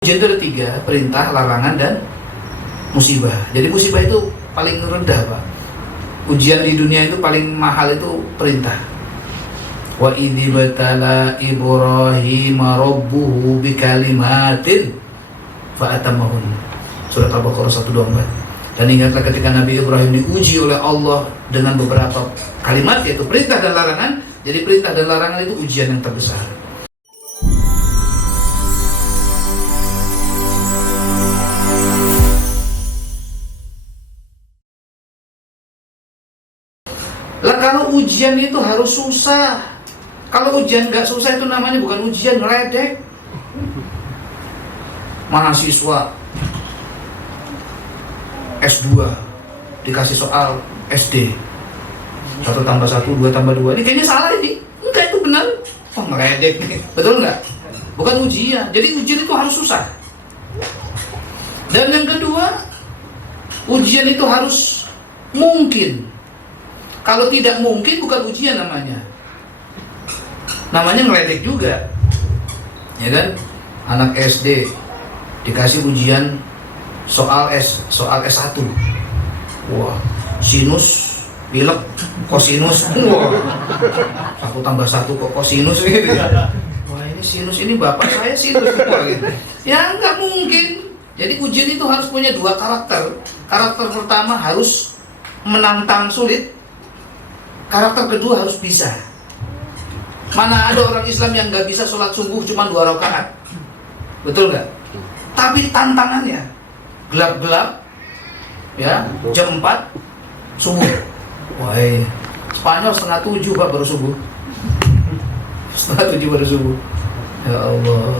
Ujian itu ada tiga, perintah, larangan, dan musibah. Jadi musibah itu paling rendah, Pak. Ujian di dunia itu paling mahal itu perintah. Wa idzi batala Ibrahim rabbuhu bikalimatin fa atammahun. Surat Al-Baqarah 124. Dan ingatlah ketika Nabi Ibrahim diuji oleh Allah dengan beberapa kalimat, yaitu perintah dan larangan. Jadi perintah dan larangan itu ujian yang terbesar. Lah kalau ujian itu harus susah. Kalau ujian nggak susah itu namanya bukan ujian, ngeledek. Mahasiswa S2 dikasih soal SD 1 tambah 1, 2 tambah 2. Ini kayaknya salah ini. Enggak, itu benar. Oh, ngeledek. Betul nggak? Bukan ujian. Jadi ujian itu harus susah. Dan yang kedua, ujian itu harus mungkin. Kalau tidak mungkin bukan ujian namanya. Namanya ngeledek juga. Ya kan? Anak SD dikasih ujian soal S1. Wah, sinus, pilek, kosinus. Wah. 1 tambah 1 kok kosinus gitu ya. Wah, ini sinus, ini bapak saya sinus semua gitu. Ya nggak mungkin. Jadi ujian itu harus punya dua karakter. Karakter pertama harus menantang sulit. Karakter kedua harus bisa. Mana ada orang Islam yang nggak bisa sholat subuh cuma 2 rakaat? Betul nggak? Tapi tantangannya gelap-gelap, ya, jam 4 subuh. Wah, Spanyol 6:30 Pak baru subuh. 6:30 baru subuh. Ya Allah.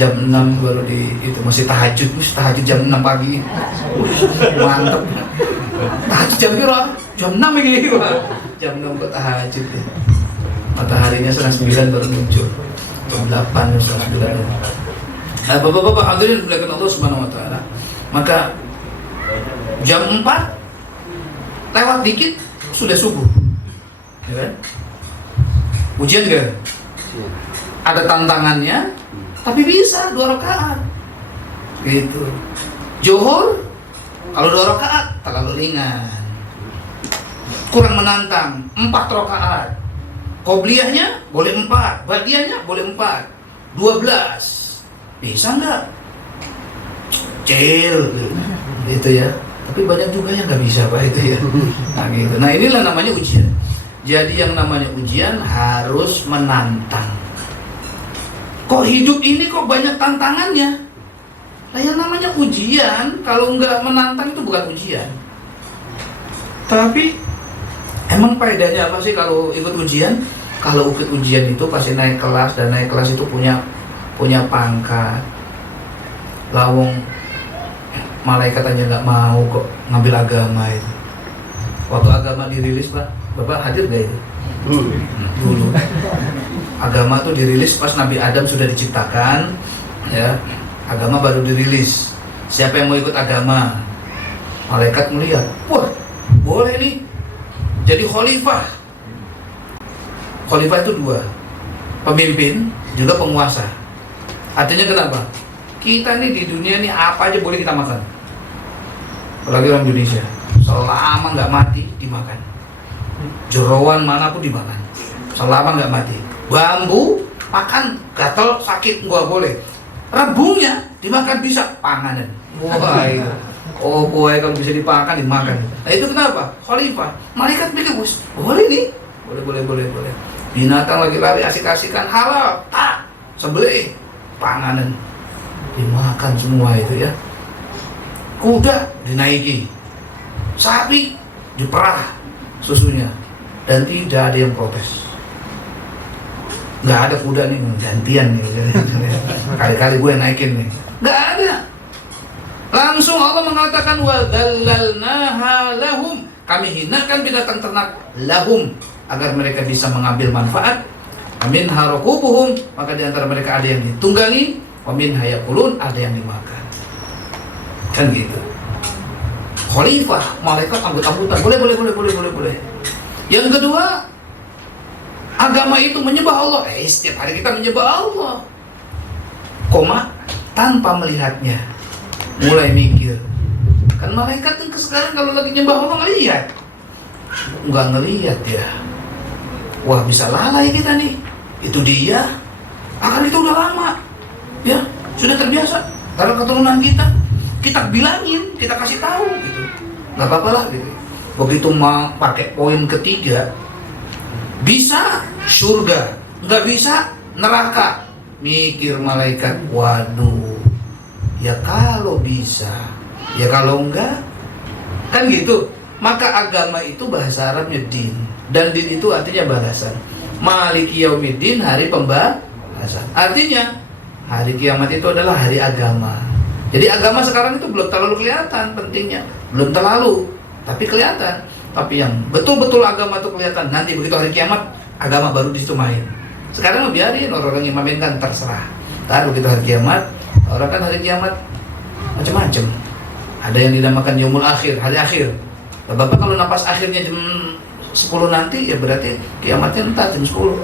Jam 6 baru itu masih tahajud jam 6 pagi. Mantep. Tahajud jam berapa? Jam 6 ini, Pak. Jam 6 kok tahajud ya. Mataharinya setengah 9 baru muncul. Jam 8 setengah 9. Nah, Bapak-bapak hadirin dimuliakan Allah Subhanahu wa taala. Maka jam 4 lewat dikit sudah subuh. Ya kan? Ujian enggak? Ada tantangannya, tapi bisa 2 rakaat. Gitu. Zuhur kalau 2 rakaat terlalu ringan. Kurang menantang, 4 rakaat. Qobliyahnya boleh 4, ba'diyahnya boleh 4. 12. Bisa enggak? Cil gitu ya. Tapi banyak juga yang nggak bisa, Pak, itu ya. Nah, gitu. Nah, inilah namanya ujian. Jadi yang namanya ujian harus menantang. Kok hidup ini kok banyak tantangannya? Nah, yang namanya ujian kalau nggak menantang itu bukan ujian. Tapi emang faedahnya apa sih kalau ikut ujian? Kalau ikut ujian itu pasti naik kelas, dan naik kelas itu punya pangkat. Lawong malaikat aja nggak mau kok ngambil agama itu. Waktu agama dirilis, Pak, Bapak hadir gak itu? Dulu. Agama tuh dirilis pas Nabi Adam sudah diciptakan, ya. Agama baru dirilis. Siapa yang mau ikut agama? Malaikat melihat, wah, boleh nih jadi khalifah. Khalifah itu 2, pemimpin juga penguasa. Artinya kenapa? Kita nih di dunia nih apa aja boleh kita makan. Apalagi orang Indonesia, selama nggak mati dimakan. Jeroan manapun dimakan, selama nggak mati. Bambu makan gatel sakit nggak boleh. Rebungnya dimakan bisa, panganan. Wah, itu. Oh boy, kalau bisa dimakan. Nah, itu kenapa? Khalifah. Malaikat mikir, boleh nih. Boleh. Binatang lagi lari asik-asikan halal, tak sembelih, panganan dimakan semua itu ya. Kuda dinaiki, sapi diperah susunya, dan tidak ada yang protes. Nggak ada kuda nih gantian nih, kali-kali gue naikin nih, nggak ada. Langsung Allah mengatakan wa dzallalnaha lahum, kami hinakan binatang ternak lahum agar mereka bisa mengambil manfaat. Amin harakubuhum, maka di antara mereka ada yang ditunggangi. Amin hayakulun, ada yang dimakan. Kan gitu. Khalifah, malaikat anggut-anggutan, boleh. Yang kedua, agama itu menyembah Allah. Setiap hari kita menyembah Allah. tanpa melihatnya, mulai mikir. Kan malaikat kan sekarang kalau lagi nyembah Allah nggak ngelihat ya. Wah, bisa lalai kita nih. Itu dia. Akan itu udah lama, ya sudah terbiasa. Karena keturunan kita bilangin, kita kasih tahu gitu. Nggak apa-apa lah gitu. Begitu mau pakai poin ketiga, bisa surga, nggak bisa neraka. Mikir malaikat, waduh, ya kalau bisa, ya kalau enggak, kan gitu. Maka agama itu bahasa Arabnya din, dan din itu artinya balasan. Maliki yaumiddin, hari pembalasan. Artinya hari kiamat itu adalah hari agama. Jadi agama sekarang itu belum terlalu kelihatan pentingnya, belum terlalu, tapi kelihatan. Tapi yang betul-betul agama itu kelihatan nanti begitu hari kiamat, agama baru di situ main. Sekarang biarin orang-orang yang main kan terserah. Tahu begitu hari kiamat, orang kan hari kiamat macam-macam. Ada yang dinamakan yaumul akhir, hari akhir. Bapak kalau napas akhirnya jam 10 nanti, ya berarti kiamatnya entar jam 10.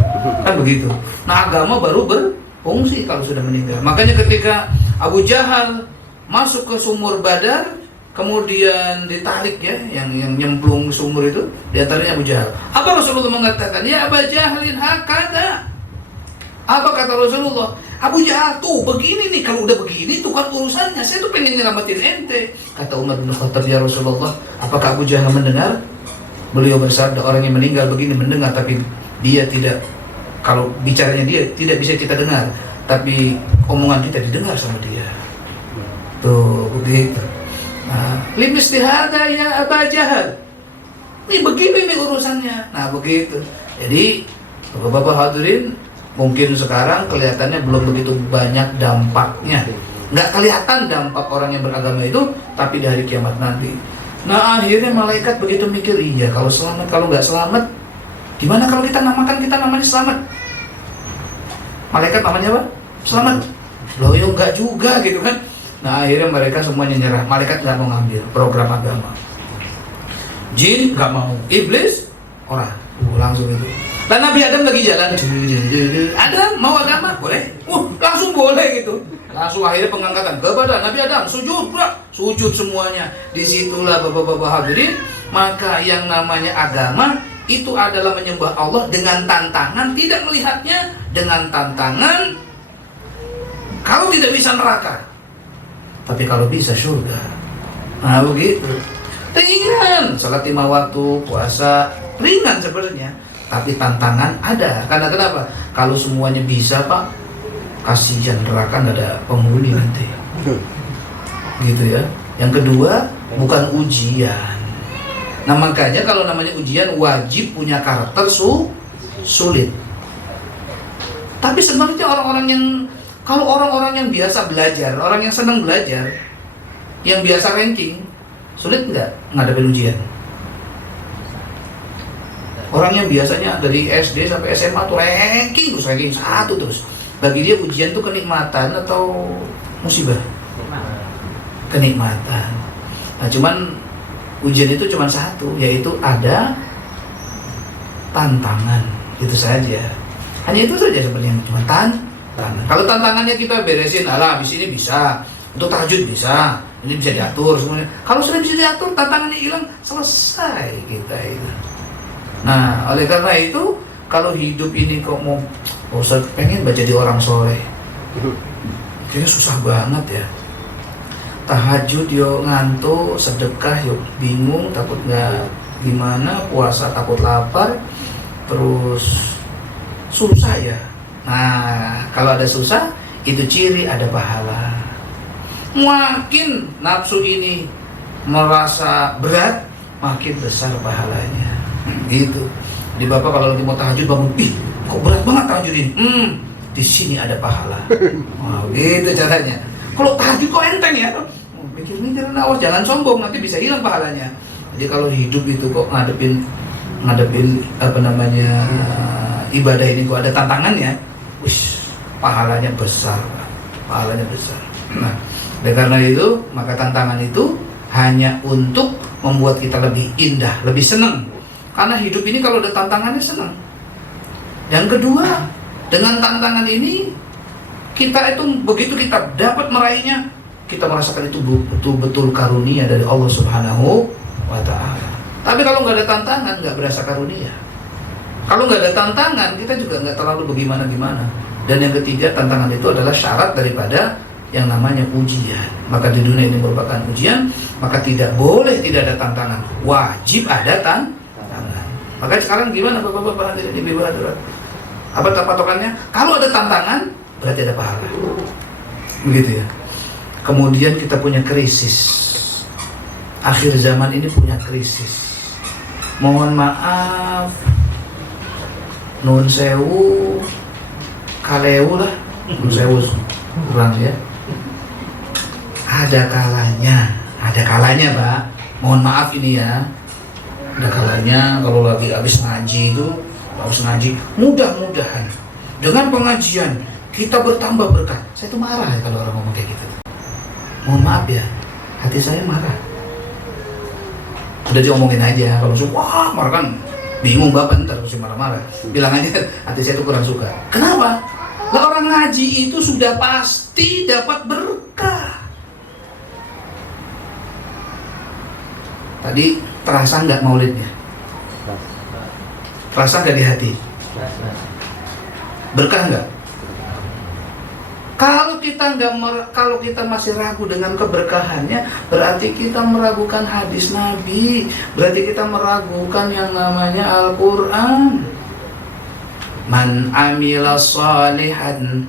Kan begitu. Nah, agama baru berfungsi kalau sudah meninggal. Makanya ketika Abu Jahal masuk ke sumur Badar, kemudian ditarik ya, yang nyemplung sumur itu, diantaranya Abu Jahal. Apa Rasulullah mengatakan? Ya Abu Jahalin hakada. Apa kata Rasulullah? Abu Jahal tuh begini nih, kalau udah begini tuh kan urusannya. Saya tuh pengen nyelamatin ente. Kata Umar bin Khattab, ya Rasulullah, apakah Abu Jahal mendengar? Beliau bersabda, orang yang meninggal begini mendengar, tapi dia tidak, kalau bicaranya dia tidak bisa kita dengar, tapi omongan kita didengar sama dia. Tuh begitu. Nah, limis dihada ya Abu Jahal. Nih begini nih urusannya. Nah begitu. Jadi Bapak-bapak hadirin, mungkin sekarang kelihatannya belum begitu banyak dampaknya. Nggak kelihatan dampak orang yang beragama itu, tapi di hari kiamat nanti. Nah akhirnya malaikat begitu mikir, iya kalau selamat, kalau nggak selamat, gimana kalau kita namanya selamat? Malaikat namanya apa? Selamat. Loh ya nggak juga gitu kan. Nah akhirnya mereka semuanya nyerah. Malaikat nggak mau ngambil program agama. Jin nggak mau, iblis orang langsung itu. Dan Nabi Adam lagi jalan, Adam mau agama? Boleh? Langsung boleh gitu. Langsung akhirnya pengangkatan kepada Nabi Adam, sujud, sujud semuanya. Disitulah bapak-bapak hadirin, maka yang namanya agama itu adalah menyembah Allah dengan tantangan, tidak melihatnya dengan tantangan. Kalau tidak bisa neraka, tapi kalau bisa surga. Nah begitu. Ringan, salat 5 waktu, puasa, ringan sebenarnya. Tapi tantangan ada. Karena kenapa? Kalau semuanya bisa Pak, kasihan neraka nggak ada penghuni nanti. Gitu ya. Yang kedua, bukan ujian. Nah makanya kalau namanya ujian wajib punya karakter sulit. Tapi sebenarnya kalau orang-orang yang biasa belajar, orang yang senang belajar, yang biasa ranking, sulit nggak ngadepin ujian? Orang yang biasanya dari SD sampai SMA tuh ranking satu terus. Bagi dia ujian tuh kenikmatan atau musibah? Kenikmatan. Nah cuman ujian itu cuma satu, yaitu ada tantangan. Itu saja. Hanya itu saja sebenarnya, cuma tantangan. Kalau tantangannya kita beresin, habis ini bisa, untuk tahajud bisa, ini bisa diatur semuanya. Kalau sudah bisa diatur, tantangannya hilang, selesai kita itu. Nah, oleh karena itu, kalau hidup ini kok mau Ustaz pengen jadi orang soleh, kayaknya susah banget ya. Tahajud yo ngantuk, sedekah yo bingung, takut nggak gimana, puasa takut lapar, terus susah ya. Nah, kalau ada susah, itu ciri ada pahala. Makin nafsu ini merasa berat, makin besar pahalanya. Gitu. Di Bapak kalau lagi mau tahajud bangun, kok berat banget tahajud ini? Di sini ada pahala. Wah, gitu caranya. Kalau tahajud kok enteng ya? Mikir-mikir, awas jangan sombong, nanti bisa hilang pahalanya. Jadi kalau hidup itu kok ngadepin ibadah ini kok ada tantangannya, pahalanya besar. Pahalanya besar. Nah, karena itu maka tantangan itu hanya untuk membuat kita lebih indah, lebih senang. Karena hidup ini kalau ada tantangannya senang. Yang kedua, dengan tantangan ini Kita itu begitu kita dapat meraihnya, kita merasakan itu betul-betul karunia dari Allah Subhanahu wa Ta'ala. Tapi kalau nggak ada tantangan, nggak berasa karunia. Kalau nggak ada tantangan, kita juga nggak terlalu bagaimana-gimana. Dan yang ketiga, tantangan itu adalah syarat daripada yang namanya ujian. Maka di dunia ini merupakan ujian, maka tidak boleh tidak ada tantangan. Wajib ada tantangan. Maka sekarang gimana Bapak-bapak hadirin ibu hadirat? Apa patokannya? Kalau ada tantangan, berarti ada pahala. Begitu ya. Kemudian kita punya krisis. Akhir zaman ini punya krisis. Mohon maaf, nun sewu, kalewu lah, nun sewu kurang ya. Ada kalanya Pak. Mohon maaf ini ya. Ada kalanya kalau lagi habis ngaji itu, habis ngaji, mudah-mudahan dengan pengajian kita bertambah berkah. Saya tuh marah ya kalau orang ngomong kayak gitu. Mohon maaf ya, hati saya marah. Udah diomongin aja, kalau suka, wah marah kan bingung Bapak ntar harus marah-marah. Bilang aja, hati saya tuh kurang suka. Kenapa? Lah orang ngaji itu sudah pasti dapat berkah. Tadi terasa nggak maulidnya? Terasa nggak di hati? Berkah nggak? Kalau kita masih ragu dengan keberkahannya, berarti kita meragukan hadis Nabi, berarti kita meragukan yang namanya Al-Quran. Man amila sholihan,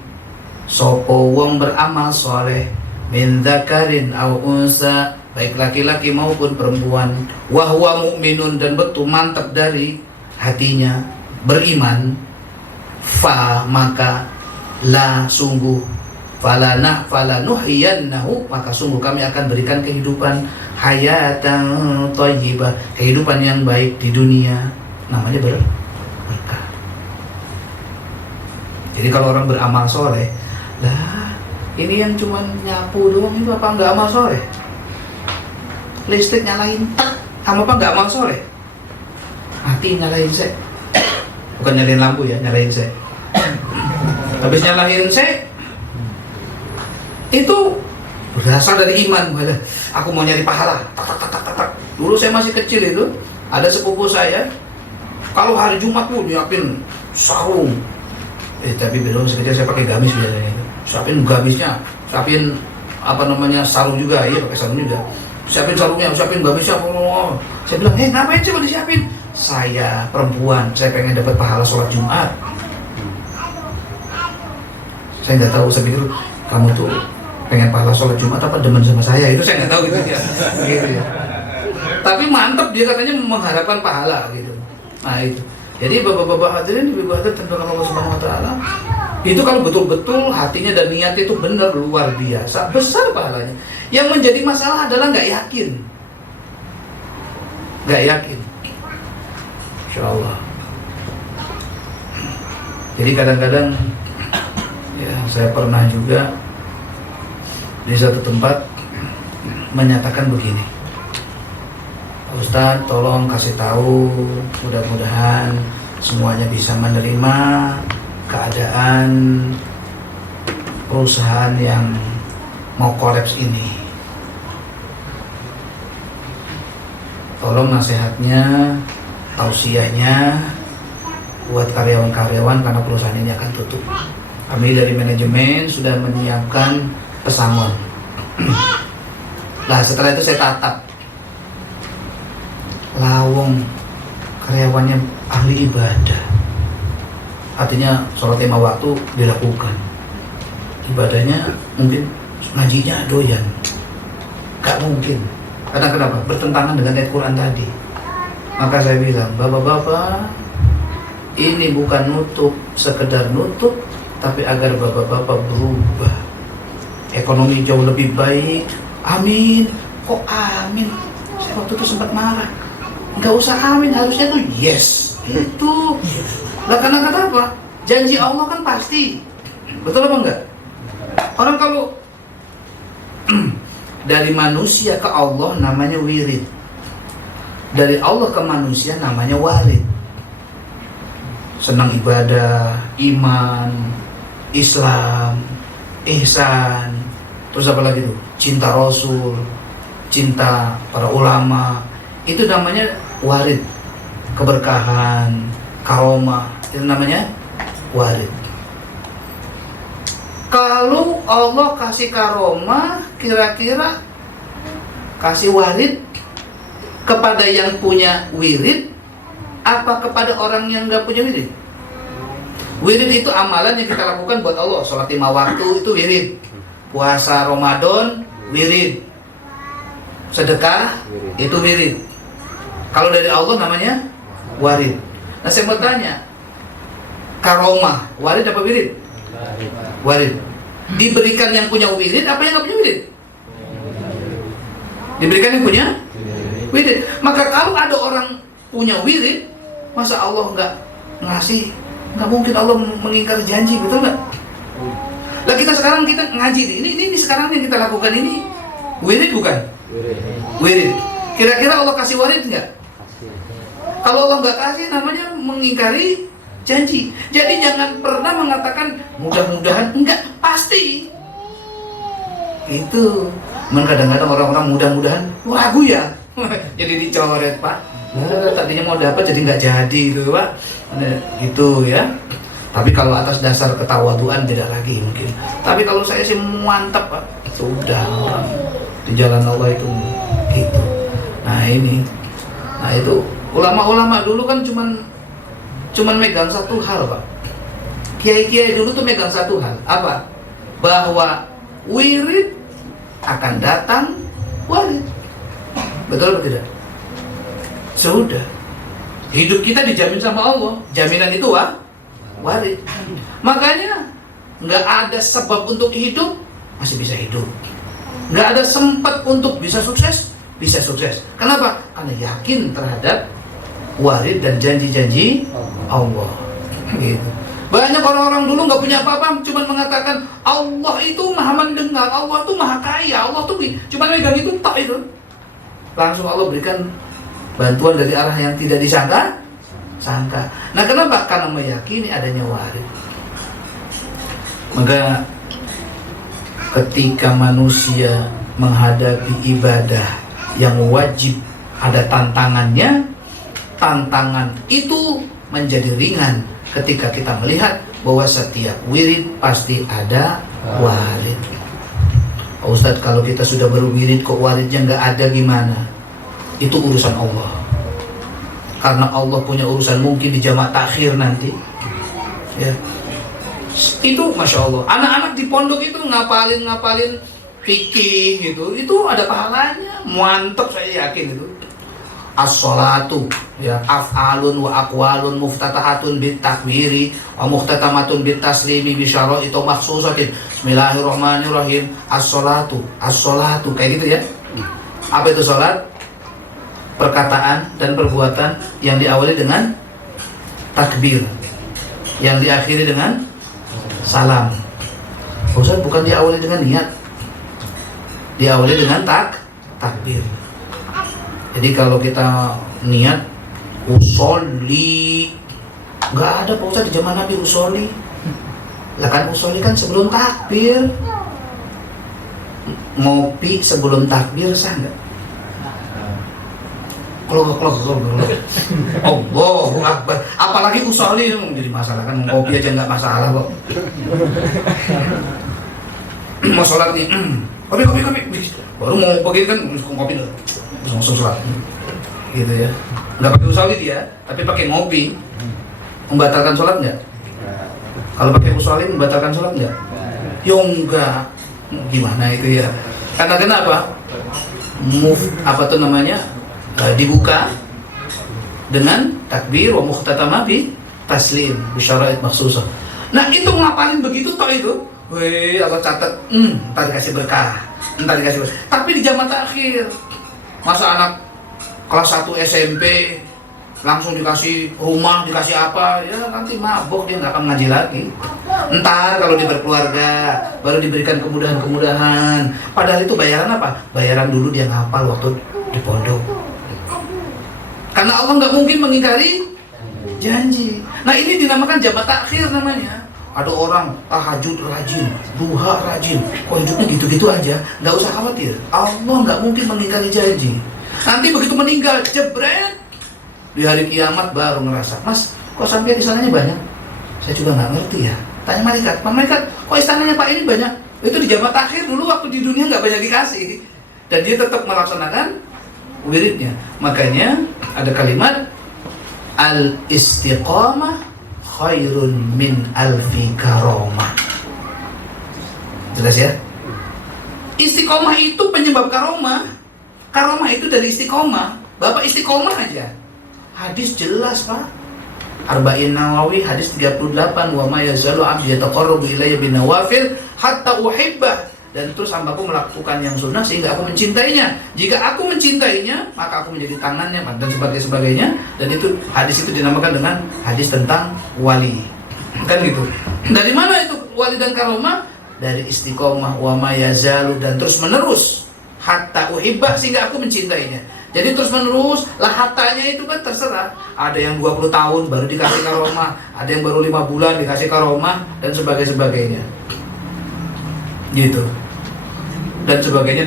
sopo wong beramal soleh, min dzakarin au unsa, baik laki-laki maupun perempuan, wahwa mu'minun, dan betul mantap dari hatinya beriman, fa maka la sungguh falanuhyiyannahu, maka sungguh kami akan berikan kehidupan hayatan thayyibah, kehidupan yang baik di dunia, namanya berkah. Jadi kalau orang beramal soleh, lah ini yang cuman nyapu doang itu apa nggak amal soleh? Listrik nyalain tak, sama apa nggak amal soleh? Mati nyalain sek, bukan nyalain lampu ya, nyalain sek. Habis nyalain sek, itu berasal dari iman. Aku mau nyari pahala. Tak. Dulu saya masih kecil itu, ada sepupu saya, kalau hari Jumat pun nyiapin sarung. Tapi belum sekecil saya pakai gamis biasanya. Siapin gamisnya, siapin sarung juga, iya pakai sarung juga. Siapin sarungnya, siapin gamisnya. Saya bilang, ngapain coba disiapin? Saya perempuan, saya pengen dapat pahala sholat Jumat. Saya nggak tahu, saya pikir kamu tuh pengen pahala sholat Jumat apa demen sama saya, itu saya nggak tahu gitu ya. Gitu ya. Tapi mantap dia katanya mengharapkan pahala gitu. Nah itu. Jadi bapak-bapak hadirin, ibu hadirin tentang Allah Subhanahu Wa Taala, itu kalau betul-betul hatinya dan niatnya itu benar luar biasa, besar pahalanya. Yang menjadi masalah adalah nggak yakin. Insya Allah. Jadi kadang-kadang ya saya pernah juga di satu tempat menyatakan begini, Ustadz tolong kasih tahu, mudah-mudahan semuanya bisa menerima keadaan perusahaan yang mau kolaps ini. Tolong nasihatnya, tausiahnya buat karyawan-karyawan karena perusahaan ini akan tutup. Kami dari manajemen sudah menyiapkan pesangon. Nah setelah itu saya tatap, lawong karyawannya ahli ibadah, artinya sholat 5 waktu dilakukan, ibadahnya mungkin ngajinya doyan, gak mungkin. Karena kenapa? Bertentangan dengan ayat Quran tadi. Maka saya bilang, bapak-bapak, ini bukan nutup sekedar nutup, tapi agar bapak-bapak berubah, ekonomi jauh lebih baik. Amin. Kok amin? Saya waktu itu sempat marah. Nggak usah amin, harusnya tuh yes. Itu. Lah karena kenapa? Janji Allah kan pasti. Betul apa enggak? Orang kalau dari manusia ke Allah namanya wirid, dari Allah ke manusia namanya walid. Senang ibadah, iman, Islam, ihsan, terus apa lagi tuh? Cinta Rasul, cinta para ulama. Itu namanya warid. Keberkahan, karomah, itu namanya warid. Kalau Allah kasih karomah, kira-kira kasih warid kepada yang punya wirid apa kepada orang yang nggak punya wirid? Wirid itu amalan yang kita lakukan buat Allah. Sholat 5 waktu itu wirid. Puasa Ramadan wirid. Sedekah itu wirid. Kalau dari Allah namanya warid. Nah saya mau tanya, karomah warid apa wirid? Warid. Diberikan yang punya wirid apa yang nggak punya wirid? Diberikan yang punya wirid. Maka kalau ada orang punya wirid, masa Allah nggak ngasih? Nggak mungkin Allah mengingkari janji, betul nggak? Lah kita sekarang kita ngaji ini sekarang yang kita lakukan ini wirid bukan? Wirid. Kira-kira Allah kasih warid nggak? Kalau Allah nggak kasih, namanya mengingkari janji. Jadi jangan pernah mengatakan mudah-mudahan, enggak, pasti. Itu. Kadang-kadang orang-orang mudah-mudahan ragu ya. Jadi dicoret, Pak. Nah, tadinya mau dapat jadi nggak jadi itu, Pak. Gitu ya. Tapi kalau atas dasar ketawaduan beda lagi mungkin. Tapi kalau saya sih mantap, Pak. Sudah orang di jalan Allah itu gitu. Nah ini, nah itu ulama-ulama dulu kan cuman megang satu hal, Pak. Kiai-kiai dulu tuh megang satu hal, apa? Bahwa wirid akan datang warid. Betul atau tidak? Sudah. Hidup kita dijamin sama Allah. Jaminan itu warid. Makanya nggak ada sebab untuk hidup, masih bisa hidup. Nggak ada sempat untuk bisa sukses, bisa sukses. Kenapa? Karena yakin terhadap warid dan janji-janji Allah. Gitu. Banyak orang-orang dulu nggak punya apa-apa, cuma mengatakan Allah itu maha mendengar, Allah itu maha kaya, Allah tuh cuma megang itu tak itu. Langsung Allah berikan bantuan dari arah yang tidak disangka. Nah kenapa? Karena meyakini adanya warid. Maka ketika manusia menghadapi ibadah yang wajib ada tantangannya, tantangan itu menjadi ringan ketika kita melihat bahwa setiap wirid pasti ada warid. Ustadz, kalau kita sudah berwirid kok waridnya nggak ada gimana? Itu urusan Allah. Karena Allah punya urusan mungkin di jamak takhir nanti. Ya. Itu Masya Allah. Anak-anak di pondok itu ngapalin fikih gitu. Itu ada pahalanya. Mantap, saya yakin itu. As-sholatu ya, af'alun wa aqwalun muftatahatun bitakbiri wa muhtatamatun bitaslimi bisyara'i itu makhsusatin. Bismillahirrahmanirrahim. As-sholatu kayak gitu ya. Apa itu sholat? Perkataan dan perbuatan yang diawali dengan takbir, yang diakhiri dengan salam. Ustaz, bukan diawali dengan niat, diawali dengan takbir. Jadi kalau kita niat usolli, nggak ada Pak Ustaz di zaman Nabi usolli. Lah kan usolli kan sebelum takbir. Ngopi sebelum takbir sah nggak? Allahu Akbar. Apalagi usolli jadi masalah, kan ngopi aja nggak masalah kok. Mau sholat nih, kopi. Baru mau pergi kan ngopi dulu. Langsung sholat gitu ya, nggak pakai usolli dia, tapi pakai ngopi. Membatalkan sholat nggak? Kalau pakai usolli membatalkan sholat nggak? Ya enggak. Gimana itu ya? Karena kenapa? Apa tuh namanya? Dibuka dengan takbir wa mukhtatama bi taslim bisyara'id makhsusah. Nah itu ngapalin begitu toh itu. Wih, Allah catat, ntar dikasih berkah, Tapi di zaman akhir, masa anak kelas 1 SMP langsung dikasih rumah, dikasih apa, ya nanti mabuk, dia nggak akan ngaji lagi. Ntar kalau dia berkeluarga, baru diberikan kemudahan-kemudahan. Padahal itu bayaran apa? Bayaran dulu dia ngapal waktu di pondok. Karena Allah nggak mungkin mengingkari janji. Nah ini dinamakan jabat takhir namanya. Ada orang tahajud rajin, duha rajin, kok hidupnya gitu-gitu aja? Nggak usah khawatir, Allah nggak mungkin mengingkari janji. Nanti begitu meninggal, jebret, di hari kiamat baru ngerasa, Mas, kok sampai istananya banyak? Saya juga nggak ngerti ya. Tanya malaikat, malaikat, kok istananya Pak ini banyak? Itu di zaman akhir dulu waktu di dunia nggak banyak dikasih, dan dia tetap melaksanakan wiridnya. Makanya ada kalimat al-istiqamah khairun min alfi karomah. Jelas ya? Istiqomah itu penyebab karomah. Karomah itu dari istiqomah. Bapak istiqomah aja. Hadis jelas, Pak. Arba'in Nawawi hadis 38, wa ma yazalu 'abdi yataqarrabu ilayya bin nawafil hatta uhibbah. Dan terus hambaku melakukan yang sunnah sehingga aku mencintainya. Jika aku mencintainya, maka aku menjadi tangannya dan sebagainya. Dan itu hadis itu dinamakan dengan hadis tentang wali. Kan gitu. Dari mana itu wali dan karomah? Dari istiqomah, wa ma yazalu, dan terus menerus hatta uhibbah, sehingga aku mencintainya. Jadi terus menerus, lah hatanya itu kan terserah. Ada yang 20 tahun baru dikasih karomah, ada yang baru 5 bulan dikasih karomah, dan sebagainya. Gitu. Dan sebagainya.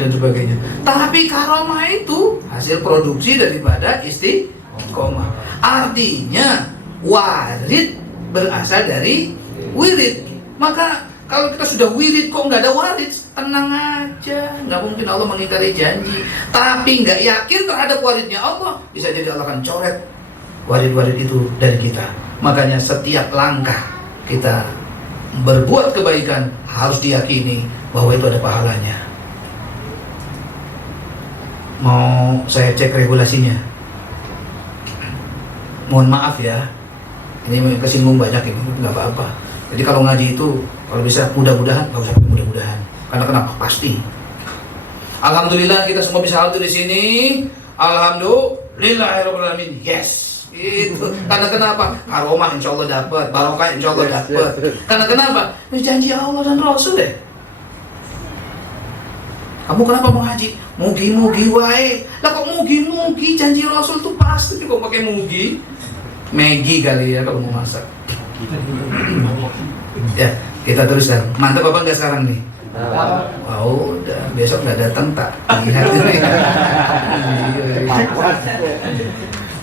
Tapi karomah itu hasil produksi daripada istiqomah. Artinya warid berasal dari wirid. Maka kalau kita sudah wirid kok nggak ada warid, tenang aja, nggak mungkin Allah mengingkari janji. Tapi nggak yakin terhadap waridnya Allah, bisa jadi Allah akan coret warid-warid itu dari kita. Makanya setiap langkah kita berbuat kebaikan harus diyakini bahwa itu ada pahalanya. Mau saya cek regulasinya. Mohon maaf ya, ini kesinggung banyak ini, nggak apa-apa. Jadi kalau ngaji itu, kalau bisa mudah-mudahan, nggak usah mudah-mudahan. Karena kenapa? Pasti. Alhamdulillah kita semua bisa hadir di sini. Alhamdulillahirobbilalamin. Yes. Itu karena kenapa? Karomah insya Allah dapat, barokah insya Allah dapat. Karena kenapa? Ini janji Allah dan Rasul deh. Kamu kenapa mau haji? Mugi-mugi wae. Lah kok mugi-mugi? Janji Rasul tuh pasti kok pakai mugi. Maggi kali ya kalau mau masak. Ya, kita teruskan. Mantap Bapak nggak sekarang nih? Oh, udah besok nggak datang tak lihat ini.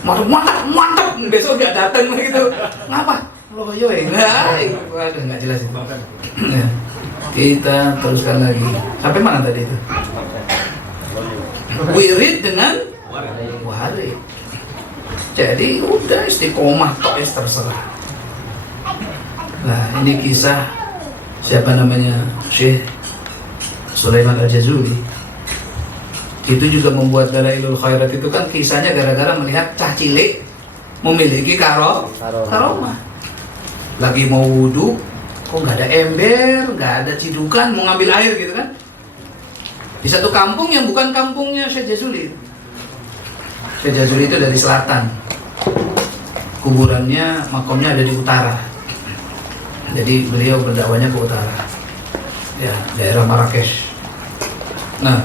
Mantap besok nggak datang gitu. Ngapa? Loyo ya nggak jelas itu. Ya. Kita teruskan lagi. Sampai mana tadi itu? Wirid dengan warid. Jadi udah istiqomah kok terserah. Nah ini kisah siapa namanya, Syekh Sulaiman Al-Jazuli. Itu juga membuat Dalailul Khairat itu kan kisahnya gara-gara melihat cah cilik memiliki karomah. Lagi mau wudhu, kok nggak ada ember, nggak ada cidukan, mau ngambil air gitu kan. Di satu kampung yang bukan kampungnya Syekh Jazuli. Syekh Jazuli itu dari selatan. Kuburannya, makamnya ada di utara. Jadi beliau berdakwahnya ke utara. Ya, daerah Marrakesh. Nah,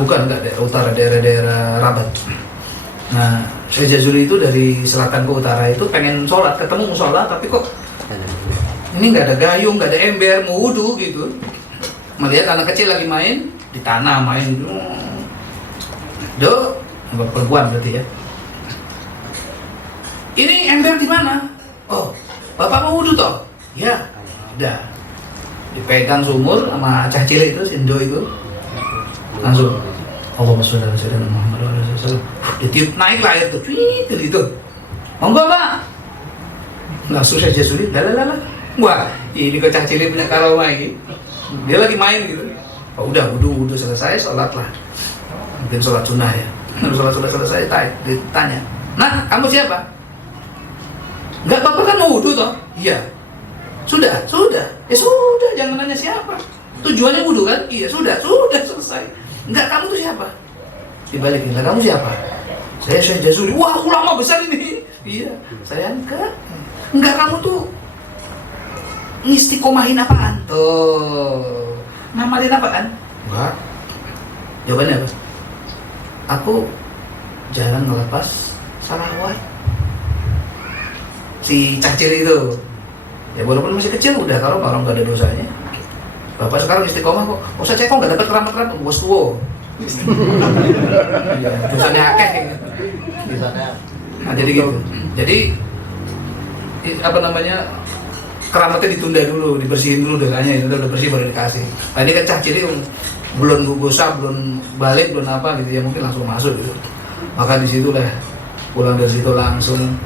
bukan enggak daerah utara, daerah Rabat. Nah, Syekh Jazuli itu dari selatan ke utara itu pengen sholat, ketemu musola, tapi kok ini nggak ada gayung, nggak ada ember, mau wudhu gitu. Melihat anak kecil lagi main di tanah, main perempuan berarti ya. Ini ember di mana? Oh, Bapak mau wudhu toh? Ya, udah. Dipegang sumur sama cah cilik itu, Indo itu. Langsung Allahumma sholli ala sayyidina Muhammad wa ala alihi wasallam. Ditiup naik lah air tuh. Gitu. Monggo, Pak. Langsung saya Jazuli, lah. Wah, ini kecah cilik punya karomah ini. Dia lagi main gitu. Oh, udah wudhu selesai, sholat lah. Mungkin sholat sunnah ya. Sholat selesai, ditanya. Nah, kamu siapa? Enggak, Bapak kan mau wudhu toh? Iya. Sudah. Ya sudah, jangan nanya siapa. Tujuannya wudhu kan? Iya, sudah selesai. Enggak, kamu tuh siapa? Dibalikin, lah kamu siapa? Saya Syekh Jazuli. Wah, ulama besar ini. Iya, saya enggak, kamu tuh ngistiqomahin apaan? Tuh, ngamalin apaan? Enggak. Jawabannya apa? Aku jarang ngelepas salawat. Si cacil itu, ya walaupun masih kecil udah, kalau orang nggak ada dosanya. Bapak sekarang istiqomah kok, usah cek kok nggak dapat keramat-keramat, bos tua. Ya, dosanya akeh. Nah jadi gitu. Jadi apa namanya, keramatnya ditunda dulu, dibersihin dulu dosanya, itu udah bersih baru dikasih. Tadi kan cah cilik belum gugosa, belum balik, belum apa gitu ya, mungkin langsung masuk gitu. Maka disitulah pulang dari situ langsung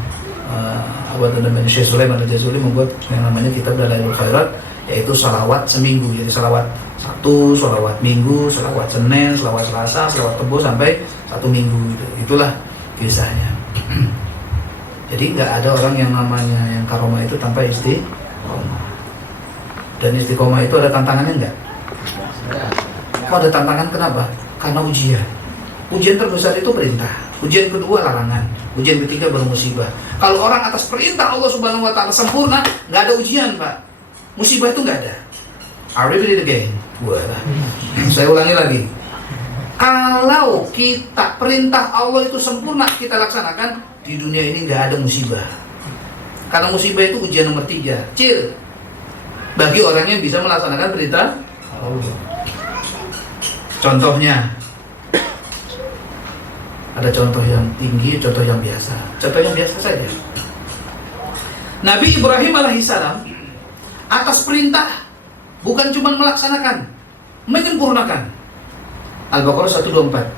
apa namanya, Syekh Sulaiman Al-Jazuli membuat yang namanya kitab Dalailul Khairat, yaitu salawat seminggu. Jadi salawat Sabtu, salawat Minggu, salawat Senin, salawat Selasa, salawat Kebo sampai 1 minggu gitu. Itulah kisahnya. Jadi nggak ada orang yang namanya yang karomah itu tanpa istiqomah. Dan istiqomah itu ada tantangannya nggak? Kok ada tantangan, kenapa? Karena ujian. Ujian terbesar itu perintah. Ujian kedua larangan. Ujian ketiga baru musibah. Kalau orang atas perintah Allah Subhanahu Wa Taala sempurna, nggak ada ujian, Pak. Musibah itu nggak ada. I repeat it again. Saya ulangi lagi. Kalau kita perintah Allah itu sempurna kita laksanakan, di dunia ini nggak ada musibah. Karena musibah itu ujian nomor 3. Cil. Bagi orang yang bisa melaksanakan perintah Allah. Contohnya, ada contoh yang tinggi, contoh yang biasa. Contoh yang biasa saja. Nabi Ibrahim alaihissalam atas perintah bukan cuma melaksanakan, menyempurnakan. Al-Baqarah 124.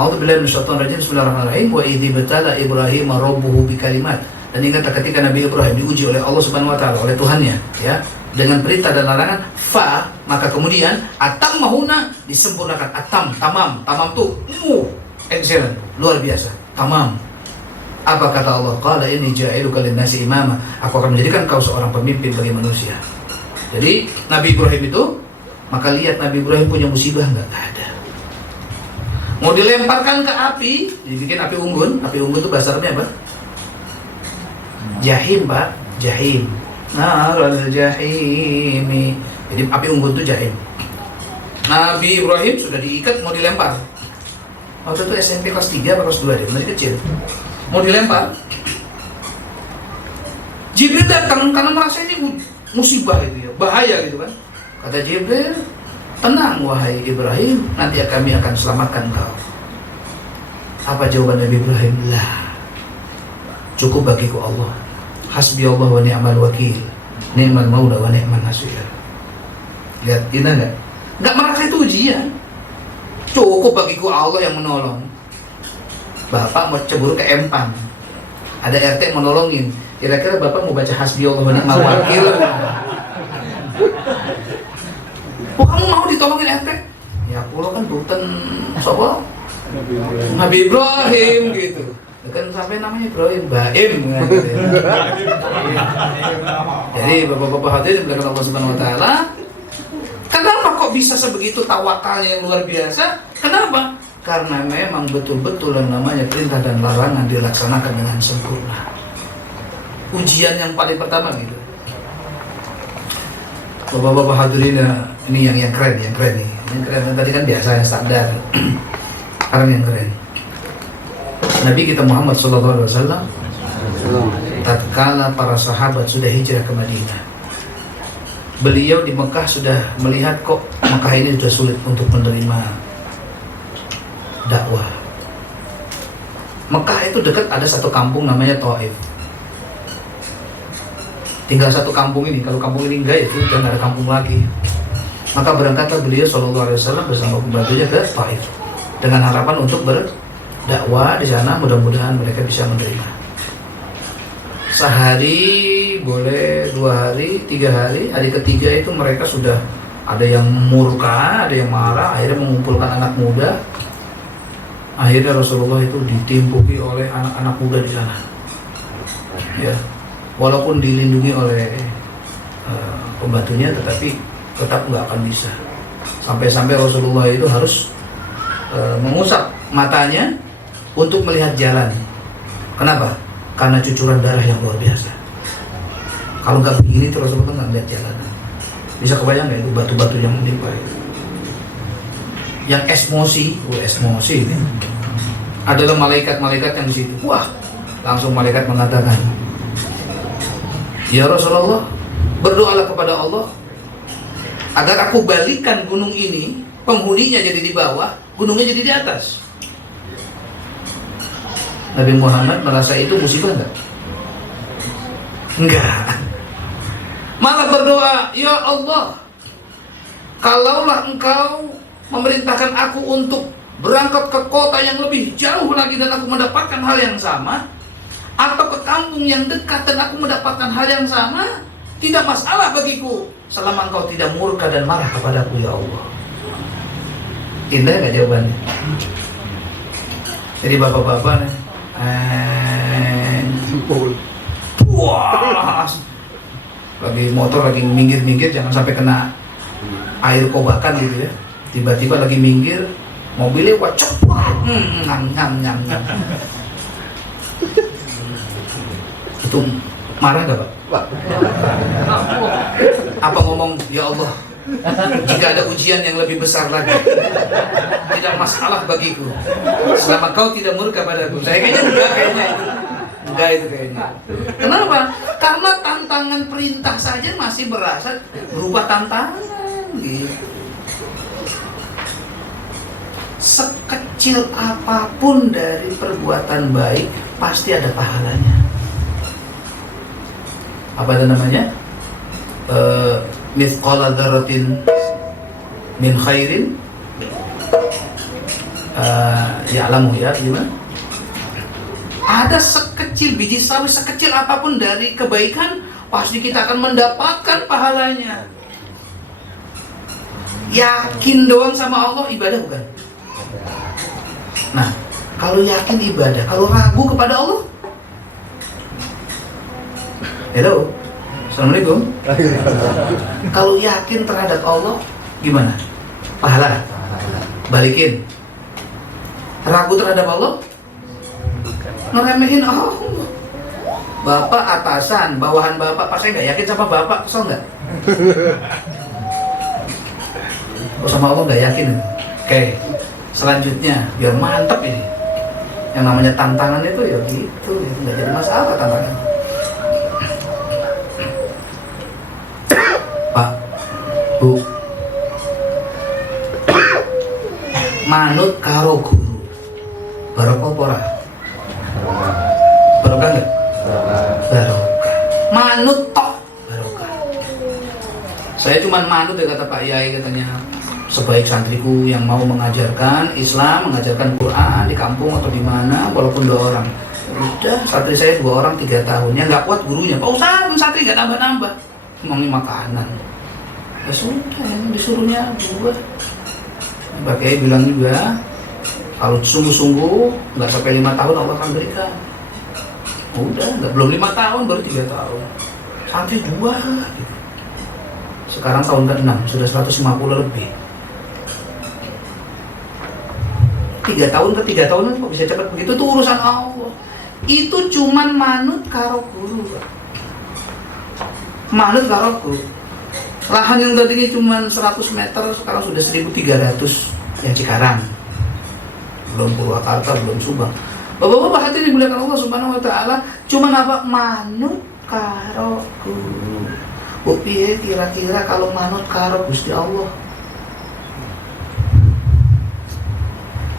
A'udzubillahi minasyaitonir rajim. Bismillahirrahmanirrahim. Wa idz ibtala Ibrahim rabbuhu bikalimat. Dan ingat ketika Nabi Ibrahim diuji oleh Allah Subhanahu wa taala, oleh Tuhannya, ya, dengan perintah dan larangan, maka kemudian mahuna disempurnakan. Tamam tuh excellent, luar biasa, tamam. Apa kata Allah? Qala inni ja'iluka lin-nasi imama. Aku akan menjadikan kau seorang pemimpin bagi manusia. Jadi Nabi Ibrahim itu, maka lihat Nabi Ibrahim punya musibah nggak? Nggak ada. Mau dilemparkan ke api, dibikin api unggun. Api unggun itu bahasa Arabnya apa? Jahim, Pak. Jahim. Narul jahimi. Jadi api unggun itu jahim. Nabi Ibrahim sudah diikat, mau dilempar. Waktu itu SMP kelas 3 atau kelas 2 dia, masih kecil. Mau dilempar. Jibril datang karena merasa ini musibah gitu ya, bahaya gitu kan. Kata Jibril, tenang wahai Ibrahim, nanti kami akan selamatkan kau. Apa jawaban Nabi Ibrahim? Lah, cukup bagiku Allah. Hasbi Allah wa ni'mal wakil, ni'mal maula wa ni'man nasir. Lihat, ini enggak? Enggak merasa itu ujian. Cukup bagiku Allah yang menolong. Bapak mau cebur ke empang, ada RT menolongin. Kira-kira bapak mau baca hasbi Allah wa ni'mal wakil? Oh, kamu mau ditolongin RT? Ya Allah kan bukan sopo Nabi Ibrahim gitu. Kan sampai namanya Ibrahim, Baim kan, gitu. Jadi bapak-bapak hadirin belakang Allah Subhanahu Wa Taala, kenapa kok bisa sebegitu tawakalnya yang luar biasa? Kenapa? Karena memang betul-betul yang namanya perintah dan larangan dilaksanakan dengan sempurna. Ujian yang paling pertama gitu. Bapak-bapak hadirin, ini yang keren nih. Yang keren tadi kan biasa yang standar. Sekarang yang keren. Nabi kita Muhammad SAW, tatkala para sahabat sudah hijrah ke Madinah, beliau di Mekah sudah melihat kok Mekah ini sudah sulit untuk menerima dakwah. Mekah itu dekat ada satu kampung namanya Taif. Tinggal satu kampung ini. Kalau kampung ini enggak, itu udah nggak ada kampung lagi. Maka berangkatlah beliau SAW bersama pembantunya ke Taif dengan harapan untuk berdakwah di sana. Mudah-mudahan mereka bisa menerima. Sehari boleh, 2 hari, 3 hari. Hari ketiga itu mereka sudah ada yang murka, ada yang marah. Akhirnya mengumpulkan anak muda. Akhirnya Rasulullah itu ditimpuki oleh anak-anak muda di sana. Ya. Walaupun dilindungi oleh pembantunya, tetapi tetap nggak akan bisa. Sampai-sampai Rasulullah itu harus mengusap matanya untuk melihat jalan. Kenapa? Karena cucuran darah yang luar biasa. Kalau nggak begini terus Rasulullah nggak lihat jalan. Bisa kebayang nggak itu batu-batu yang menimpa itu? Yang esmosi ini adalah malaikat-malaikat yang di situ. Wah, Langsung malaikat mengatakan, ya Rasulullah, berdoalah kepada Allah agar aku balikan gunung ini, penghuninya jadi di bawah, gunungnya jadi di atas. Nabi Muhammad merasa itu musibah enggak? Enggak. Malah berdoa, ya Allah, kalaulah engkau memerintahkan aku untuk berangkat ke kota yang lebih jauh lagi dan aku mendapatkan hal yang sama, atau ke kampung yang dekat dan aku mendapatkan hal yang sama, tidak masalah bagiku selama engkau tidak murka dan marah kepadaku, ya Allah. Indah gak jawabannya? Jadi bapak-bapak nih, wah, lagi motor lagi minggir-minggir, jangan sampai kena air kobakan gitu ya. Tiba-tiba lagi minggir, mobilnya wacok, nyam. Itu marah gak Pak? Apa ngomong, ya Allah, jika ada ujian yang lebih besar lagi, tidak masalah bagiku selama kau tidak murka padaku. Saya kayaknya enggak itu kayaknya. Kenapa? Karena tantangan perintah saja masih berasa berubah tantangan gitu. Sekecil apapun dari perbuatan baik pasti ada pahalanya. Apa itu namanya? Mithqala dzarratin min khairin ya'lamu, ya gimana? Ada sekecil biji sawi, sekecil apapun dari kebaikan, pasti kita akan mendapatkan pahalanya. Yakin doang sama Allah ibadah bukan? Nah, kalau yakin ibadah, kalau ragu kepada Allah, hello, assalamualaikum. Kalau yakin terhadap Allah, gimana? Pahala, balikin. Ragu terhadap Allah, ngeremehin Allah. Bapak atasan, bawahan bapak, pas saya nggak yakin sama bapak, kesel nggak? Oh, sama Allah nggak yakin. Oke, selanjutnya biar mantap ini. Yang namanya tantangan itu ya gitu, nggak jadi masalah tantangan. Pak, Bu, manut karo guru, barokah pora, barokah nggak? Barokah. Manut tok barokah. Saya cuma manut ya kata Pak Yai, katanya sebaik santriku yang mau mengajarkan Islam, mengajarkan Quran di kampung atau di mana, walaupun 2 orang. Udah, santri saya 2 orang 3 tahun, yang nggak kuat gurunya. Pak Ustadz, santri nggak nambah-nambah, ngomongin makanan. Ya sudah, yang disuruhnya 2. Pak Kiai bilang juga, kalau sungguh-sungguh nggak sampai 5 tahun Allah akan berikan. Udah, belum 5 tahun, baru 3 tahun. Santri 2 gitu. Sekarang tahun ke-6, sudah 150 lebih. 3 tahun ke 3 tahun kok bisa cepat begitu? Itu urusan Allah. Itu cuman manut karo guru, Pak. Manut karo guru. Lahan yang tadinya cuma 100 meter sekarang sudah 1.300 yang Cikarang. Belum Purwakarta, belum Subang. Bapak-bapak hati dimuliakan Allah Subhanahu wa taala, cuman apa? Manut karo guru. Piye kira-kira kalau manut karo Gusti Allah?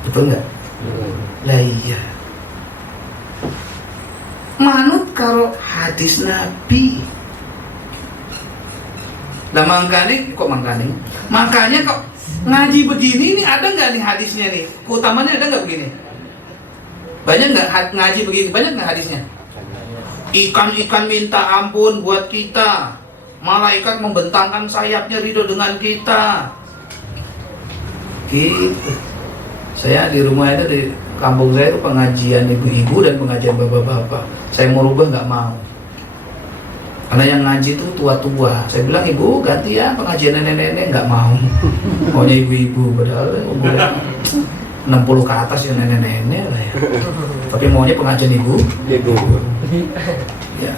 Betul nggak? Lah iya. Manut karo hadis Nabi. Lah makanya kok ngaji begini nih, ada nggak nih hadisnya nih? Keutamanya ada nggak begini? Banyak nggak ngaji begini? Banyak nggak hadisnya? Ikan-ikan minta ampun buat kita, malaikat membentangkan sayapnya ridho dengan kita. Gitu. Saya di rumah itu, di kampung saya itu pengajian ibu-ibu dan pengajian bapak-bapak. Saya mau rubah nggak mau. Karena yang ngaji itu tua-tua. Saya bilang, ibu ganti ya pengajian nenek-nenek, nggak mau. Maunya ibu-ibu, padahal umurnya 60 ke atas ya nenek-nenek lah ya. Tapi maunya pengajian ibu. Ya,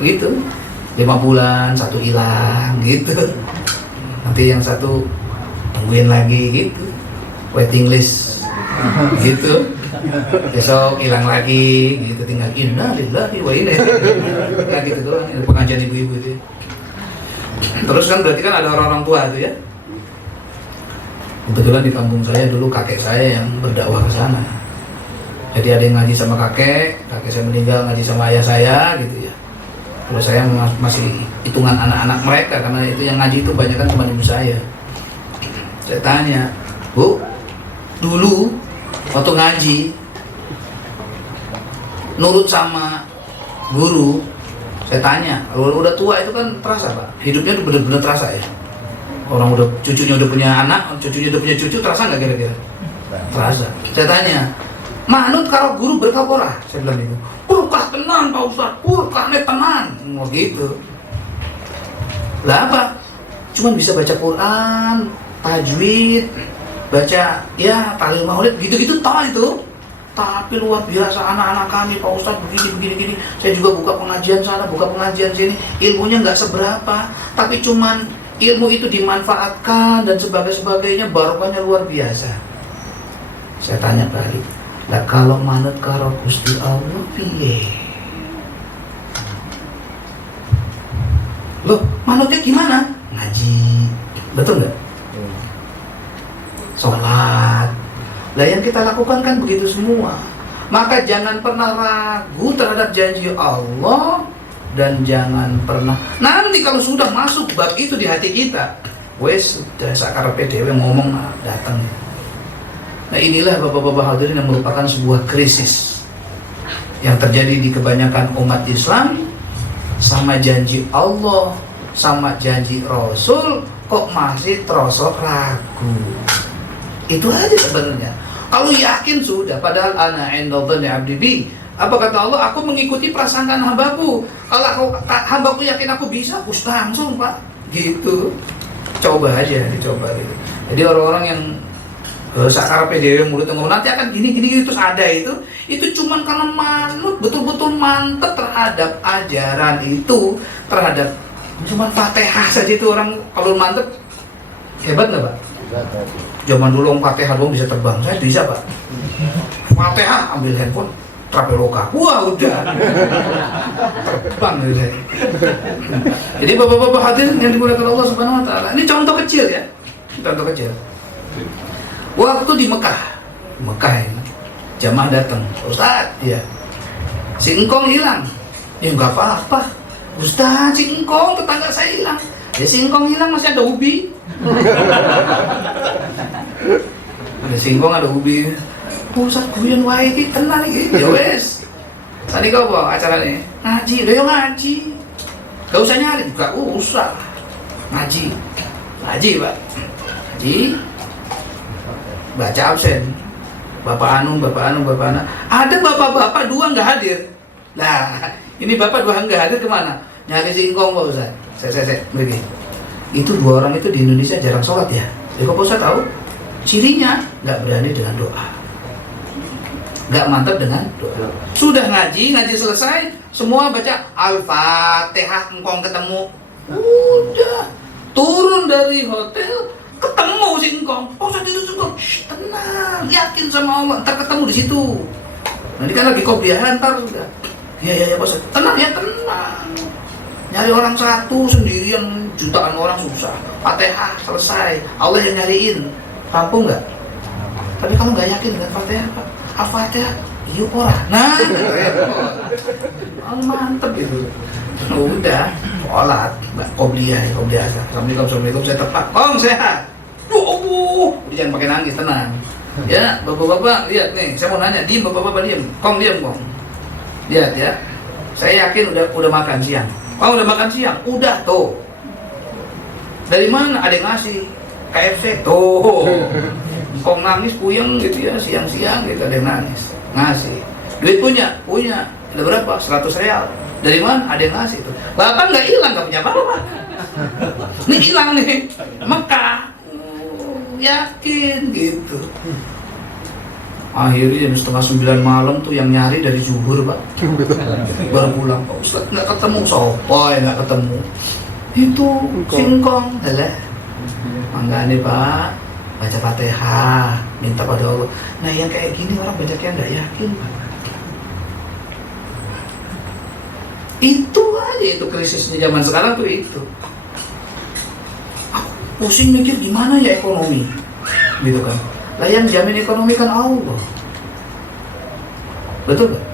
gitu. 5 bulan, 1 hilang, gitu. Nanti yang 1 tungguin lagi, gitu. Waiting list, gitu. besok hilang lagi gitu, tinggal innalillahi wa inna ilaihi raji'un. Kayak gitu doang pengajian ibu-ibu itu. Terus kan berarti kan ada orang-orang tua itu ya. Kebetulan di kampung saya dulu kakek saya yang berdakwah ke sana. Jadi ada yang ngaji sama kakek saya meninggal ngaji sama ayah saya gitu ya. Kalau saya masih hitungan anak-anak mereka, karena itu yang ngaji itu banyak kan teman ibu saya. Saya tanya, Bu, dulu waktu ngaji nurut sama guru, saya tanya, kalau udah tua itu kan terasa Pak, hidupnya udah benar-benar terasa ya. Orang udah cucunya udah punya anak, cucunya udah punya cucu, terasa nggak kira-kira? Terasa. Saya tanya, manut karo guru berkapora, saya bilang itu. Purkah tenan Pak Ustaz, purkah nih tenan, mau gitu. Lah apa? Cuman bisa baca Quran, tajwid, baca ya tahlil maulid, gitu-gitu toh itu. Tapi luar biasa anak-anak kami Pak Ustaz begini. Saya juga buka pengajian sana, buka pengajian sini, ilmunya nggak seberapa, tapi cuman ilmu itu dimanfaatkan dan sebagainya, barokahnya luar biasa. Saya tanya balik, lah kalau manut karo Gusti Allah piye? Loh, manutnya gimana? Ngaji. Betul nggak? Sholat. Lah yang kita lakukan kan begitu semua. Maka jangan pernah ragu terhadap janji Allah, dan jangan pernah nanti kalau sudah masuk bab itu di hati kita, wes sudah sakarepe dhewe ngomong datang. Nah inilah bapak-bapak hadirin yang merupakan sebuah krisis yang terjadi di kebanyakan umat Islam. Sama janji Allah, sama janji Rasul, kok masih terosok ragu. Itu aja sebenarnya. Kalau yakin sudah, padahal ana indadhanni 'abdi bi. Apa kata Allah? Aku mengikuti prasangkaan hambaku. Kalau hambaku yakin aku bisa, aku langsung Pak. Gitu. Coba aja, dicoba gitu. Jadi orang-orang yang sakarepe dhewe mulut ngomong nanti akan gini terus ada itu cuman karena manut betul-betul mantep terhadap ajaran itu, terhadap cuman Fatihah saja itu orang kalau mantep. Hebat nggak Pak? Zaman dulu orang Fatihah doang bisa terbang, saya bisa Pak. Fatihah ambil handphone Traveloka, wah udah terbang gitu saya. Jadi bapak-bapak hadirin yang dimuliakan Allah Subhanahu Wa Taala, ini contoh kecil ya, contoh kecil. Waktu di Mekah ini jamaah datang, Ustaz, ya, si engkong hilang, ya nggak apa-apa, Ustaz, si engkong tetangga saya hilang, ya si engkong hilang masih ada ubi, ada singkong ada ubi. Ustaz guyon wae iki tenan iki. Ya wis. Tadi kau bawa acara nih ngaji, yo ngaji. Gak usah nyari, gak usah. Ngaji Pak. Ngaji. Baca absen. Bapak anu. Ada bapak-bapak dua nggak hadir. Nah, ini bapak dua nggak hadir kemana? Nyari singkong Pak Ustaz. Saya begini. Itu dua orang itu di Indonesia jarang sholat ya. Ya kok Pak Ustaz tahu? Cirinya nggak berani dengan doa. Nggak mantap dengan doa. Sudah ngaji selesai, semua baca Al-Fatihah, engkong ketemu. Udah turun dari hotel, ketemu si engkong. Oh saat itu engkong, tenang, yakin sama Allah, ntar ketemu di situ. Nanti kan lagi kopiahan, ntar sudah. Ya bos, tenang. Nyari orang satu sendirian, jutaan orang susah. Fatihah selesai, Allah yang nyariin. Rampung nggak? Tapi kalau nggak yakin dengan Fatihah, Pak, Al-Fatihah, iya ora. Nah, mantep gitu. Udah, sholat, mbak Qobliyah. Assalamualaikum, saya tepat. Kong sehat. Jangan pakai nangis, tenang. Ya, bapak-bapak lihat nih, saya mau nanya, diem bapak-bapak diem. Kong. Lihat ya, saya yakin udah makan siang. Kong udah makan siang, udah tuh. Dari mana ada yang ngasih? KFC tuh. Kong nangis puyeng gitu ya, siang-siang gitu ada yang nangis. Ngasih. Duit punya. Ada berapa? 100 real. Dari mana? Ada yang ngasih tuh. Bapak nggak hilang, nggak punya apa-apa. Ini hilang nih. Mekah. Yakin gitu. Akhirnya jam 8:30 malam tuh yang nyari dari zuhur Pak. Baru pulang Pak Ustaz, nggak ketemu. Sopoy nggak ketemu. Itu singkong. Alah. Manggane Pak. baca Fatihah, minta pada Allah. Nah yang kayak gini orang banyak yang nggak yakin. Itu aja itu krisisnya zaman sekarang tuh itu. Aku pusing mikir gimana ya ekonomi, gitu kan. Lah yang jamin ekonomi kan Allah. Betul nggak?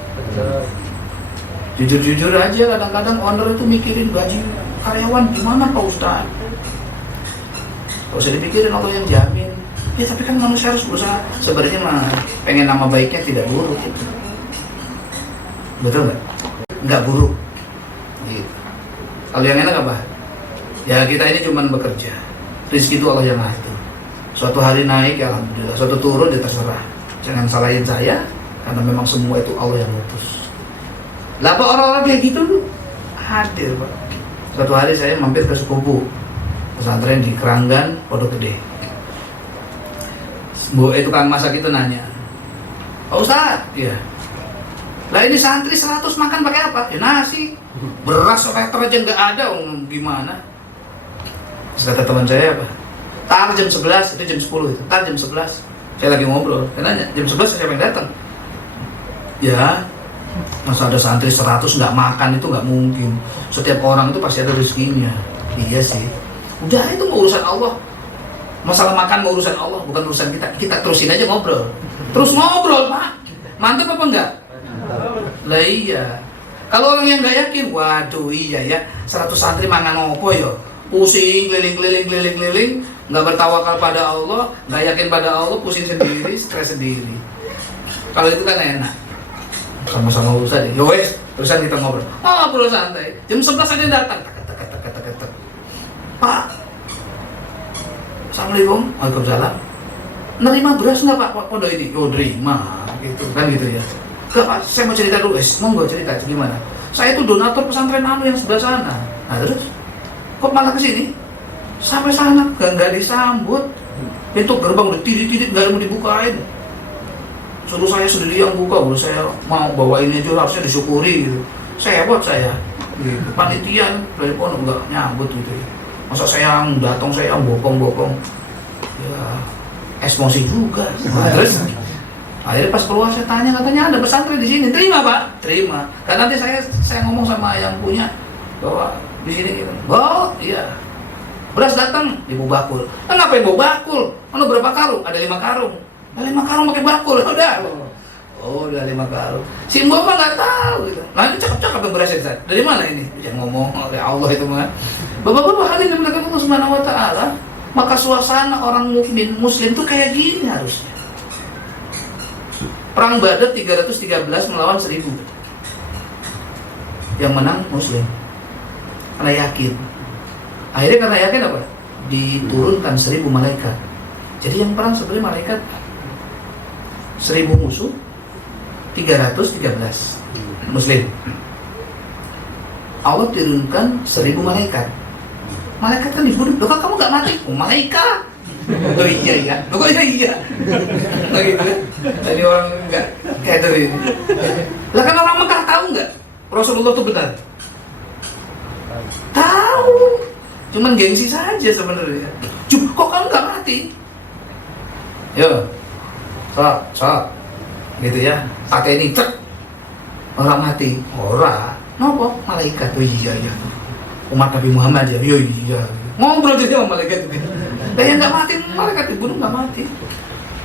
Jujur-jujur aja kadang-kadang owner itu mikirin gaji karyawan gimana Pak Ustaz. Gak usah dipikirin Allah yang jamin. Ya tapi kan manusia harus berusaha. Sebenarnya mah pengen nama baiknya tidak buruk gitu. Betul nggak? Nggak buruk gitu. Kalau yang enak apa? Ya kita ini cuma bekerja. Rezeki itu Allah yang ngatur. Suatu hari naik ya alhamdulillah, suatu turun ya terserah. Jangan salahin saya, karena memang semua itu Allah yang mutus. Lah apa orang-orang kayak gitu tuh hadir Pak. Suatu hari saya mampir ke sepupu pesantren di Keranggan, Pondok Gede. Bu itu kang masak itu nanya, Pak Ustadz, iya. Lah ini santri 100 makan pakai apa? Ya nasi, beras semeter aja nggak ada, gimana? Terus kata teman saya apa? Tar jam 11, itu jam 10 itu. Tar jam 11, saya lagi ngobrol. Dia nanya, jam 11 siapa yang datang? Ya, masa ada santri 100 nggak makan itu nggak mungkin. Setiap orang itu pasti ada rezekinya. Iya sih. Udah itu mau urusan Allah. Masalah makan mau urusan Allah, bukan urusan kita. Kita terusin aja ngobrol. Terus ngobrol, Pak. Mantap apa enggak? Lah iya. Kalau orang yang nggak yakin, waduh iya ya. 100 santri mangan opo yo. Pusing, keliling, nggak bertawakal pada Allah, nggak yakin pada Allah, pusing sendiri, stres sendiri. Kalau itu kan enak. Sama-sama urusan ya. Wes, terusan kita ngobrol. Ngobrol santai. Jam 11 ada yang datang. Pak, Assalamualaikum. Waalaikumsalam. Nerima beras nggak Pak pondok ini? Oh nerima, gitu kan gitu ya. Enggak Pak, saya mau cerita dulu. Monggo cerita gimana? Saya itu donatur pesantren anu yang sebelah sana. Nah terus, kok malah kesini? Sampai sana nggak disambut. Pintu gerbang udah tidit-tidit nggak mau dibukain. Suruh saya sendiri yang buka, udah saya mau bawa ini aja harusnya disyukuri gitu. Saya buat saya, gitu. Panitia dari pondok nggak nyambut gitu. Masa saya yang datang, saya yang bopong-bopong, ya emosi juga. Nah, terus akhirnya pas keluar saya tanya, katanya ada pesantren di sini. Terima Pak, terima. Karena nanti saya ngomong sama yang punya bahwa di sini gitu. Oh iya, beras datang ibu bakul. Nah, ngapain bawa bakul? Mana berapa karung? Ada 5 karung. Ada 5 karung pakai bakul. Udah 5 karung. Si Mbok mah nggak tahu gitu. Nah ini cakep-cakep berasnya. Dari mana ini? Yang ngomong oleh Allah itu mah. Bapak-bapak hadirin dimuliakan Allah Subhanahu wa taala, maka suasana orang mukmin muslim itu kayak gini harusnya. Perang Badar 313 melawan 1000. Yang menang muslim. Karena yakin. Akhirnya karena yakin apa? Diturunkan 1000 malaikat. Jadi yang perang sebenarnya malaikat 1000 musuh, 313 muslim. Allah turunkan 1000 malaikat. Malaikat kan dibunuh, loh kan kamu gak mati? Oh malaikat. Oh iya ya, loh kok iya. Nah gitu ya. Jadi orang enggak kayak dari ini. Lah kan orang Mekah tahu nggak Rasulullah itu benar? Tahu. Cuman gengsi saja sebenarnya. Kok kamu nggak mati? Yo, sok, gitu ya. Pakai ini cek. Orang mati, orang. Nopo malaikat. Oh iya ya. Umat Nabi Muhammad ya. Iya. Ngobrol jadi sama malaikat itu. Dan yang nggak mati, malaikat dibunuh nggak mati.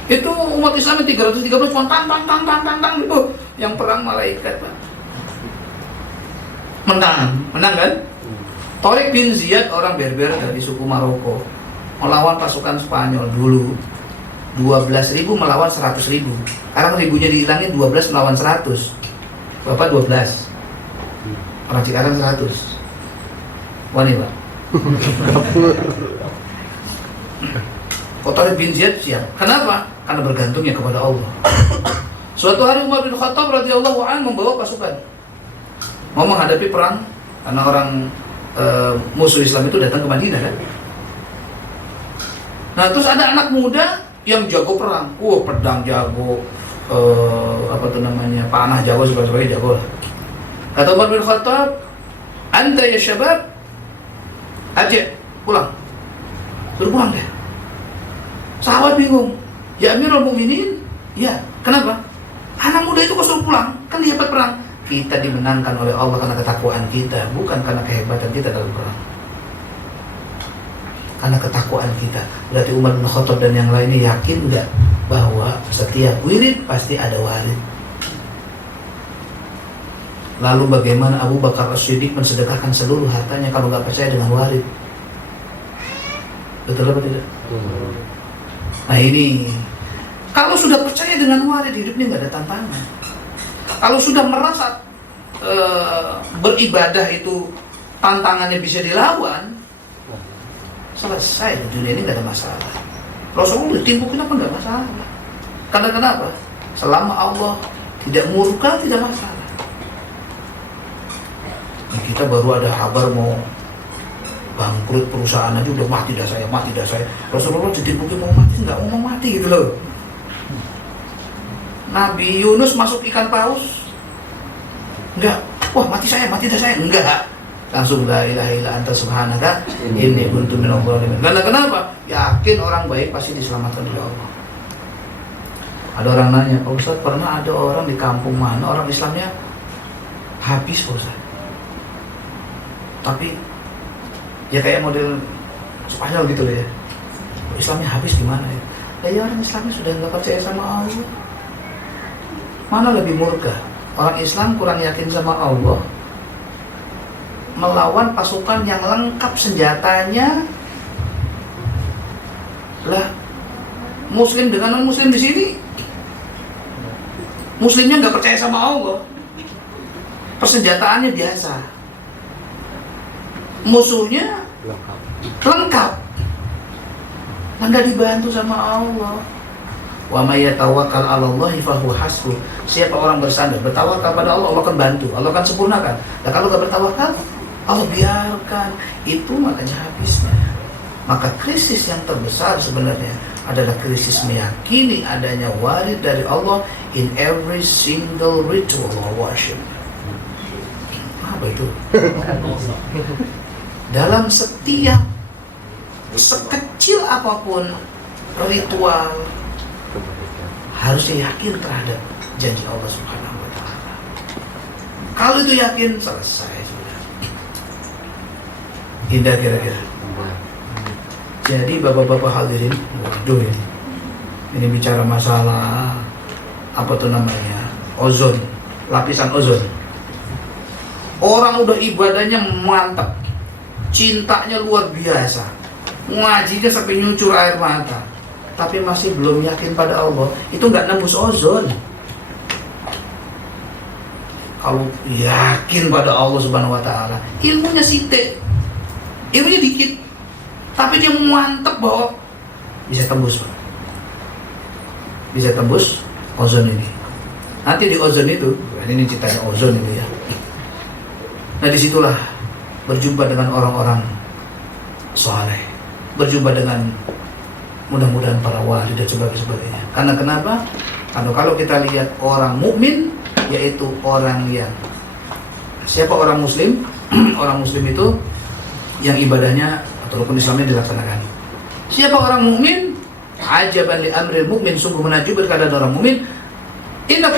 Itu umat Islam 313 tang itu yang perang malaikat Pak. Menang kan? Tariq bin Ziyad orang Berber dari suku Maroko melawan pasukan Spanyol dulu 12.000 melawan 100.000. Sekarang ribunya dihilangin 12 melawan 100. Bapak 12. Orang Cikarang 100. Wani Pak. Tariq bin Ziyad siap. Kenapa? Karena bergantungnya kepada Allah. Suatu hari Umar bin Khattab radhiyallahu anhu membawa pasukan mau menghadapi perang karena orang musuh Islam itu datang ke Madinah kan. Nah terus ada anak muda yang jago perang, pedang jago, panah jago, sebagainya jago lah. Kata Umar bin Khattab, anda ya syabab, aja pulang, suruh pulang deh. Sahabat bingung. Ya Amirul Mukminin, ya kenapa? Anak muda itu kok suruh pulang? Kan dia hebat perang. Kita dimenangkan oleh Allah karena ketakwaan kita, bukan karena kehebatan kita dalam perang. Karena ketakwaan kita. Berarti Umar bin Khattab dan yang lainnya yakin nggak bahwa setiap wirid pasti ada warid? Lalu bagaimana Abu Bakar As-Siddiq mensedekahkan seluruh hartanya kalau nggak percaya dengan warid? Betul apa tidak? Nah ini, kalau sudah percaya dengan warid, hidupnya nggak ada tantangan. Kalau sudah merasa beribadah itu tantangannya bisa dilawan, selesai, dunia ini nggak ada masalah. Rasulullah ditimbukin apa nggak masalah. Karena kenapa? Selama Allah tidak murka, tidak masalah. Nah, kita baru ada kabar mau bangkrut perusahaan aja udah mati dah saya. Rasulullah ditimbukin mau mati, nggak mau mati gitu loh. Nabi Yunus masuk ikan paus, enggak, wah mati dah saya, enggak. Langsung la ilaha illa anta subhanaka inni kuntu minadh dhalimin. Karena kenapa? Yakin orang baik pasti diselamatkan oleh Allah. Ada orang nanya, "Pak Ustaz, pernah ada orang di kampung mana orang Islamnya habis, Pak Ustaz? Tapi ya kayak model Spanyol gitu loh ya. Islamnya habis gimana ya? Ya orang Islamnya sudah nggak percaya sama Allah. Mana lebih murka? Orang Islam kurang yakin sama Allah, melawan pasukan yang lengkap senjatanya. Lah, Muslim dengan non-Muslim di sini, Muslimnya nggak percaya sama Allah, persenjataannya biasa, musuhnya lengkap, nggak dibantu sama Allah. Wa may yatawakkal 'alallahi fahuwa hasbuh. Siapa orang bersandar, bertawakal pada Allah, Allah akan bantu, Allah akan sempurnakan. Nah kalau nggak bertawakal, Allah biarkan. Itu makanya habisnya. Maka krisis yang terbesar sebenarnya adalah krisis meyakini adanya warid dari Allah in every single ritual or worship. Apa itu? Dalam setiap sekecil apapun ritual, harusnya yakin terhadap janji Allah Subhanahu wa Ta'ala. Kalau itu yakin, selesai sudah. Indah kira-kira. Jadi bapak-bapak hadirin, waduh ini bicara masalah apa tuh namanya, ozon, lapisan ozon. Orang udah ibadahnya mantap, cintanya luar biasa, ngajinya sampai nyucur air mata, tapi masih belum yakin pada Allah, itu nggak nembus ozon. Kalau yakin pada Allah Subhanahu wa Ta'ala, ilmunya sithik, ilmunya dikit, tapi dia mantep bahwa bisa tembus, Pak. Bisa tembus ozon ini. Nanti di ozon itu, ini ceritanya ozon ini ya. Nah disitulah berjumpa dengan orang-orang soleh, berjumpa dengan mudah-mudahan para wali dan sebagainya. Karena kenapa? Karena kalau kita lihat orang mukmin, yaitu orang yang, siapa orang muslim? Orang muslim itu yang ibadahnya atau rukun Islamnya dilaksanakan. Siapa orang mukmin? Ajaban li amril mukmin, sungguh menakjubkan keadaan orang mukmin. Inna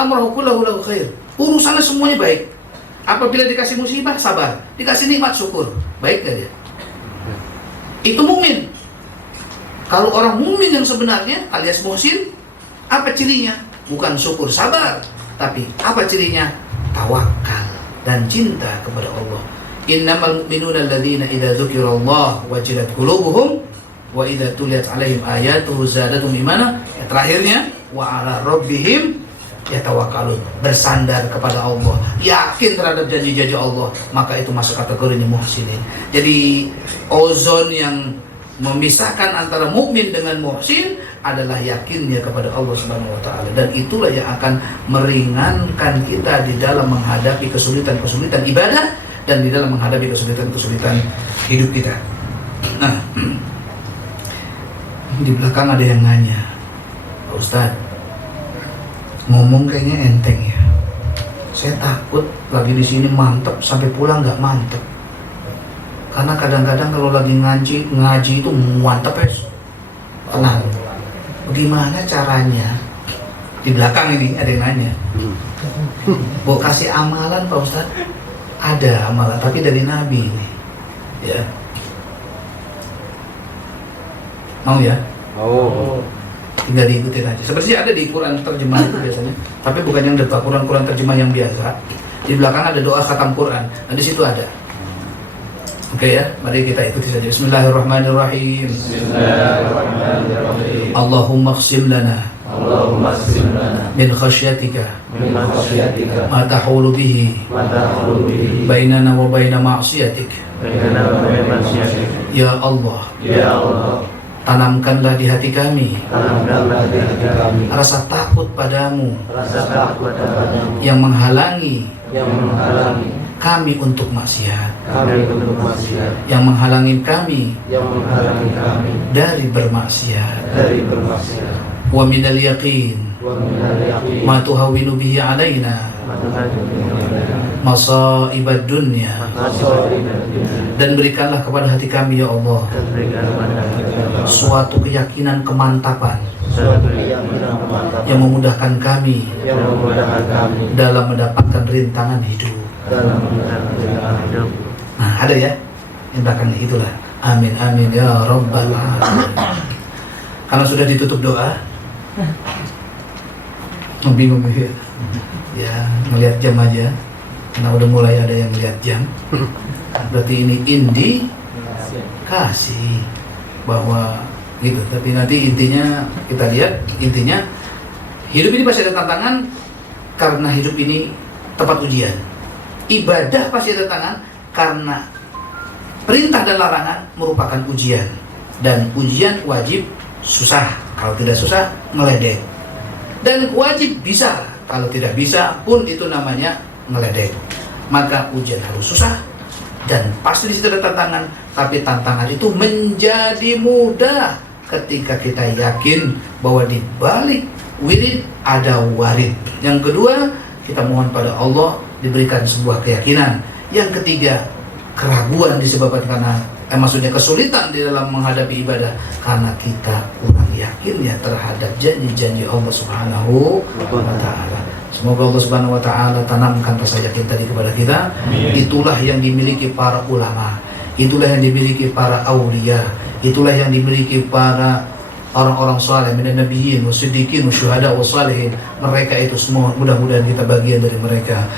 amrahu kullahu lahu khair. Urusannya semuanya baik. Apabila dikasih musibah, sabar. Dikasih nikmat, syukur. Baik gak dia? Itu mukmin. Kalau orang mukmin yang sebenarnya alias muhsin, apa cirinya? Bukan syukur, sabar, tapi apa cirinya? Tawakal dan cinta kepada Allah. Innamal mu'minuna alladzina idza dzukirallah wajilat qulubuhum wa idza tuliyat 'alaihim ayatuhu zadatuhum imana. Yang terakhirnya wa 'ala rabbihim yatawakkalun, bersandar kepada Allah, yakin terhadap janji-janji Allah, maka itu masuk kategorinya muhsinin. Jadi ozon yang memisahkan antara mukmin dengan muhsin adalah yakinnya kepada Allah Subhanahu wa Ta'ala, dan itulah yang akan meringankan kita di dalam menghadapi kesulitan-kesulitan ibadah dan di dalam menghadapi kesulitan-kesulitan hidup kita. Nah, di belakang ada yang nanya, Pak Ustadz, ngomong kayaknya enteng ya. Saya takut lagi di sini mantep, sampai pulang nggak mantep. Karena kadang-kadang kalau lagi ngaji itu mantep ya. tenang. Bagaimana caranya? Di belakang ini ada yang nanya. Mau kasih amalan Pak Ustadz? Ada amalan, tapi dari Nabi ini. Ya. Mau ya? Oh. Tinggal diikutin aja. Sebenarnya ada di Quran terjemahan itu biasanya, tapi bukan yang dekat Quran terjemah yang biasa. Di belakang ada doa khatam Quran. Nah, di situ ada. Oke ya, mari kita ikuti saja. Bismillahirrahmanirrahim. Bismillahirrahmanirrahim. Allahumma qsim lana Allahumma qsim lana min khasyatika min khasyatika ma tahulu bihi ma tahulu bihi bainana wa baina ma'siyatik. bainana wa baina ma'siyatik. Ya Allah, Ya Allah, tanamkanlah di hati kami tanamkanlah di hati kami rasa takut padamu rasa takut padamu yang menghalangi yang menghalangi kami untuk maksiat, kami untuk maksiat, yang menghalangi kami yang menghalangi kami dari bermaksiat. dari bermaksiat. Wa minal yaqin Wa minal yaqin ma tuhawwinu bihi alaina ma tuhawwinu masaibad dunya. Dan berikanlah kepada hati kami ya Allah suatu keyakinan kemantapan yang memudahkan kami dalam mendapatkan rintangan hidup. Nah, ada ya yang belakangnya itulah. Amin amin ya rabbal alamin. Karena sudah ditutup doa, bingung ya. Ya, melihat jam aja. Karena udah mulai ada yang melihat jam. Berarti ini indikasi bahwa gitu. Tapi nanti intinya kita lihat, intinya hidup ini pasti ada tantangan karena hidup ini tempat ujian. Ibadah pasti ada tantangan karena perintah dan larangan merupakan ujian. Dan ujian wajib susah. Kalau tidak susah, ngeledek. Dan wajib bisa. Kalau tidak bisa pun itu namanya ngeledek. Maka ujian harus susah dan pasti di situ ada tantangan, tapi tantangan itu menjadi mudah ketika kita yakin bahwa di balik wirid ada warid. Yang kedua, kita mohon pada Allah diberikan sebuah keyakinan. Yang ketiga, keraguan disebabkan karena maksudnya kesulitan di dalam menghadapi ibadah karena kita kurang yakin ya terhadap janji-janji Allah Subhanahu wa taala. Semoga Allah Subhanahu wa taala tanamkan rasa yakin tadi kepada kita. Itulah yang dimiliki para ulama, itulah yang dimiliki para aulia, itulah yang dimiliki para orang-orang saleh, minan nabiyyin wasiddiqin wasyuhada wassalihin. Mereka itu semua mudah-mudahan kita bagian dari mereka.